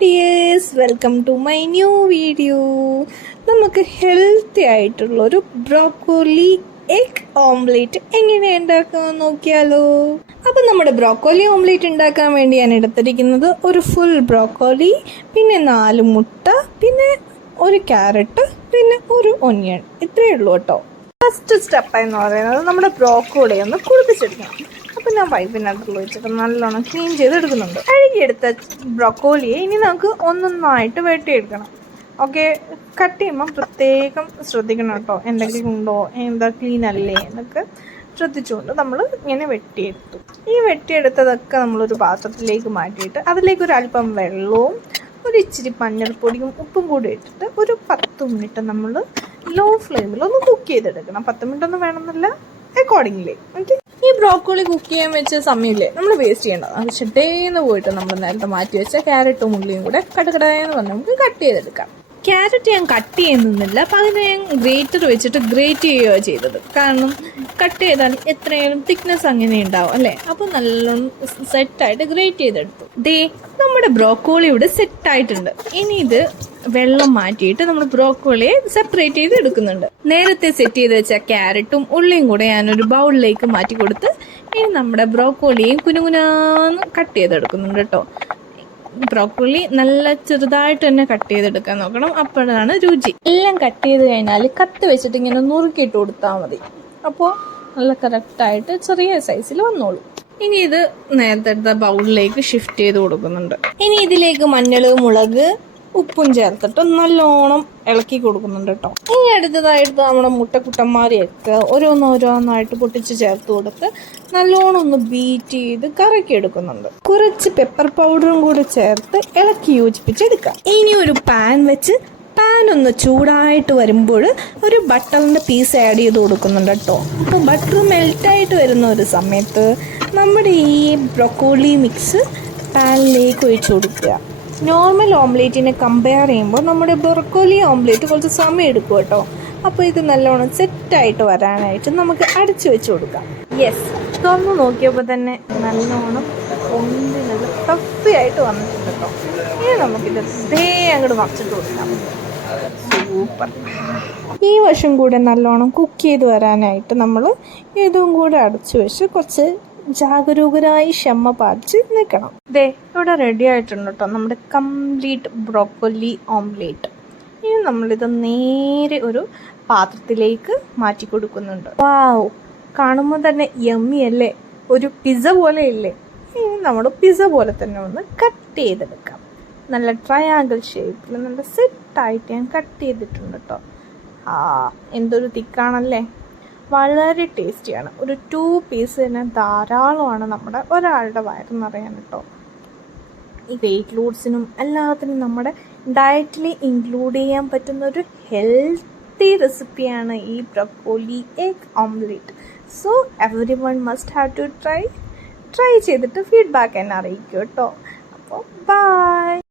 Dears, welcome to my new video. നമുക്ക് healthy ആയിട്ടുള്ളൊരു broccoli egg omelette എങ്ങനെ ഉണ്ടാക്കാമെന്ന് നോക്കിയാലോ. അപ്പം നമ്മുടെ ബ്രോക്കോലി ഓംലേറ്റ് ഉണ്ടാക്കാൻ വേണ്ടി ഞാൻ എടുത്തിരിക്കുന്നത് ഒരു ഫുൾ ബ്രോക്കോലി, പിന്നെ 4 മുട്ട, പിന്നെ ഒരു ക്യാരറ്റ്, പിന്നെ ഒരു ഒനിയൻ. ഇത്രയേ ഉള്ളൂ കേട്ടോ. ഫസ്റ്റ് സ്റ്റെപ്പ് എന്ന് പറയുന്നത് നമ്മുടെ ബ്രോക്കോളി ഒന്ന് കുളിപ്പിച്ചെടുക്കണം. അപ്പം ഞാൻ പൈപ്പിനകത്ത് വെച്ചിട്ട് നല്ലോണം ക്ലീൻ ചെയ്തെടുക്കുന്നുണ്ട്. കഴുകിയെടുത്ത ബ്രോക്കോളിയെ ഇനി നമുക്ക് ഒന്നൊന്നായിട്ട് വെട്ടിയെടുക്കണം. ഓക്കെ, കട്ട് ചെയ്യുമ്പം പ്രത്യേകം ശ്രദ്ധിക്കണം കേട്ടോ. എന്തെങ്കിലും ഉണ്ടോ, എന്താ ക്ലീൻ അല്ലേ എന്നൊക്കെ ശ്രദ്ധിച്ചുകൊണ്ട് നമ്മൾ ഇങ്ങനെ വെട്ടിയെടുത്തു. ഈ വെട്ടിയെടുത്തതൊക്കെ നമ്മളൊരു പാത്രത്തിലേക്ക് മാറ്റിയിട്ട് അതിലേക്ക് ഒരു അല്പം വെള്ളവും ഒരു ഇച്ചിരി മഞ്ഞൾപ്പൊടിയും ഉപ്പും കൂടി ഇട്ടിട്ട് ഒരു 10 മിനിറ്റ് നമ്മൾ ലോ ഫ്ലെയിമിൽ ഒന്ന് കുക്ക് ചെയ്തെടുക്കണം. 10 മിനിറ്റ് ഒന്നും വേണമെന്നില്ല, അക്കോർഡിംഗ്ലി. ഓക്കെ, ഈ ബ്രോക്കോളി കുക്ക് ചെയ്യാൻ വെച്ച സമയമില്ലേ നമ്മൾ വേസ്റ്റ് ചെയ്യേണ്ടത്. അത് ഷെഡേന്ന് പോയിട്ട് നമ്മൾ നേരത്തെ മാറ്റി വെച്ച ക്യാരറ്റും ഉള്ളിയും കൂടെ കടകടയെന്ന് പറഞ്ഞ് നമുക്ക് കട്ട് ചെയ്തെടുക്കാം. ക്യാരറ്റ് ഞാൻ കട്ട് ചെയ്യുന്നില്ല, പകരം ഞാൻ ഗ്രേറ്റർ വെച്ചിട്ട് ഗ്രേറ്റ് ചെയ്യുകയോ ചെയ്തത്. കാരണം കട്ട് ചെയ്താൽ എത്രയായാലും തിക്നെസ് അങ്ങനെ ഉണ്ടാവും അല്ലേ. അപ്പോൾ നല്ലോണം സെറ്റായിട്ട് ഗ്രേറ്റ് ചെയ്തെടുത്തു. ദേ, നമ്മുടെ ബ്രോക്കോളി ഇവിടെ സെറ്റായിട്ടുണ്ട്. ഇനി ഇത് വെള്ളം മാറ്റിയിട്ട് നമ്മൾ ബ്രോക്കോളിയെ സെപ്പറേറ്റ് ചെയ്ത് എടുക്കുന്നുണ്ട്. നേരത്തെ സെറ്റ് ചെയ്ത് വെച്ച ക്യാരറ്റും ഉള്ളിയും കൂടെ ഞാനൊരു ബൗളിലേക്ക് മാറ്റി കൊടുത്ത് ഇനി നമ്മുടെ ബ്രോക്കോളിയും കുനുകുനാന്ന് കട്ട് ചെയ്തെടുക്കുന്നുണ്ട് കേട്ടോ. ബ്രോക്കോളി നല്ല ചെറുതായിട്ട് തന്നെ കട്ട് ചെയ്തെടുക്കാൻ നോക്കണം, അപ്പോഴാണ് രുചി. എല്ലാം കട്ട് ചെയ്ത് കഴിഞ്ഞാൽ കത്ത് വെച്ചിട്ട് ഇങ്ങനെ നുറുക്കിയിട്ട് കൊടുത്താൽ മതി. അപ്പോൾ നല്ല കറക്റ്റായിട്ട് ചെറിയ സൈസിൽ വന്നോളൂ. ഇനി ഇത് നേരത്തെ എടുത്ത ബൗളിലേക്ക് ഷിഫ്റ്റ് ചെയ്ത് കൊടുക്കുന്നുണ്ട്. ഇനി ഇതിലേക്ക് മഞ്ഞൾ, മുളക്, ഉപ്പും ചേർത്തിട്ട് നല്ലോണം ഇളക്കി കൊടുക്കുന്നുണ്ട് കേട്ടോ. ഇനി അടുത്തതായിട്ട് നമ്മുടെ മുട്ടക്കുട്ടന്മാരെയൊക്കെ ഓരോന്നോരോന്നായിട്ട് പൊട്ടിച്ച് ചേർത്ത് കൊടുത്ത് നല്ലോണം ഒന്ന് ബീറ്റ് ചെയ്ത് കറക്കി എടുക്കുന്നുണ്ട്. കുറച്ച് പെപ്പർ പൗഡറും കൂടി ചേർത്ത് ഇളക്കി യോജിപ്പിച്ചെടുക്കാം. ഇനി ഒരു പാൻ വെച്ച് പാൻ ഒന്ന് ചൂടായിട്ട് വരുമ്പോൾ ഒരു ബട്ടറിൻ്റെ പീസ് ആഡ് ചെയ്ത് കൊടുക്കുന്നുണ്ട് കേട്ടോ. അപ്പോൾ ബട്ടർ മെൽറ്റായിട്ട് വരുന്ന ഒരു സമയത്ത് നമ്മുടെ ഈ ബ്രോക്കോളി മിക്സ് പാനിലേക്ക് ഒഴിച്ചു കൊടുക്കുക. നോർമൽ ഓംലേറ്റിനെ കമ്പയർ ചെയ്യുമ്പോൾ നമ്മുടെ ബ്രോക്കോലി ഓംലേറ്റ് കുറച്ച് സമയം എടുക്കും കേട്ടോ. അപ്പോൾ ഇത് നല്ലോണം സെറ്റായിട്ട് വരാനായിട്ട് നമുക്ക് അടച്ചു വെച്ച് കൊടുക്കാം. യെസ്, തുറന്ന് നോക്കിയപ്പോൾ തന്നെ നല്ലോണം നല്ല ടഫി ആയിട്ട് വന്നിട്ടുണ്ട് കേട്ടോ. ഇനി നമുക്കിത് അങ്ങോട്ട് മറിച്ചിട്ട് കൊടുക്കാം. സൂപ്പർ. ഈ വശം കൂടെ നല്ലോണം കുക്ക് ചെയ്ത് വരാനായിട്ട് നമ്മൾ ഇതും കൂടെ അടച്ചു വെച്ച് കുറച്ച് ജാഗരൂകരായി ക്ഷമ പാലിച്ച് നിൽക്കണം. ദേ, ഇവിടെ റെഡി ആയിട്ടുണ്ട് കേട്ടോ നമ്മുടെ കംപ്ലീറ്റ് ബ്രോക്കോലി ഓംലേറ്റ്. ഇനി നമ്മളിത് നേരെ ഒരു പാത്രത്തിലേക്ക് മാറ്റി കൊടുക്കുന്നുണ്ട്. വാവ്, കാണുമ്പോൾ തന്നെ യമ്മി അല്ലേ, ഒരു പിസ്സ പോലെ ഇല്ലേ. ഇനി നമ്മൾ പിസ്സ പോലെ തന്നെ ഒന്ന് കട്ട് ചെയ്തെടുക്കാം. നല്ല ട്രയാങ്കിൾ ഷേപ്പിൽ നല്ല സെറ്റായിട്ട് ഞാൻ കട്ട് ചെയ്തിട്ടുണ്ട് കേട്ടോ. എന്തൊരു തിക്കാണല്ലേ, വളരെ ടേസ്റ്റിയാണ്. ഒരു 2 പീസ് തന്നെ ധാരാളമാണ് നമ്മുടെ ഒരാളുടെ വയറ് നിറയാൻ കേട്ടോ. ഈ വെയിറ്റ് ലോഡ്സിനും എല്ലാത്തിനും നമ്മുടെ ഡയറ്റിൽ ഇൻക്ലൂഡ് ചെയ്യാൻ പറ്റുന്ന ഒരു ഹെൽത്തി റെസിപ്പിയാണ് ഈ broccoli egg omelette. So every one must have to try ചെയ്തിട്ട് ഫീഡ്ബാക്ക് എന്നെ അറിയിക്കും കേട്ടോ. അപ്പോൾ ബൈ.